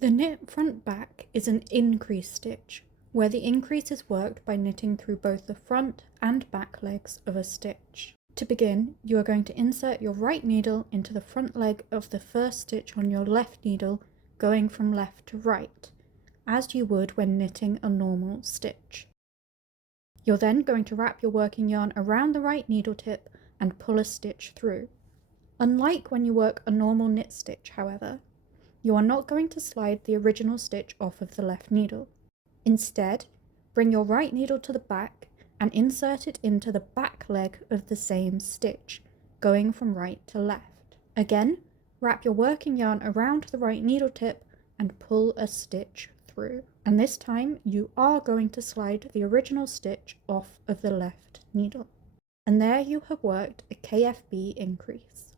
The knit front back is an increase stitch, where the increase is worked by knitting through both the front and back legs of a stitch. To begin, you are going to insert your right needle into the front leg of the first stitch on your left needle, going from left to right, as you would when knitting a normal stitch. You're then going to wrap your working yarn around the right needle tip and pull a stitch through. Unlike when you work a normal knit stitch, however, you are not going to slide the original stitch off of the left needle. Instead, bring your right needle to the back and insert it into the back leg of the same stitch, going from right to left. Again, wrap your working yarn around the right needle tip and pull a stitch through. And this time you are going to slide the original stitch off of the left needle. And there you have worked a KFB increase.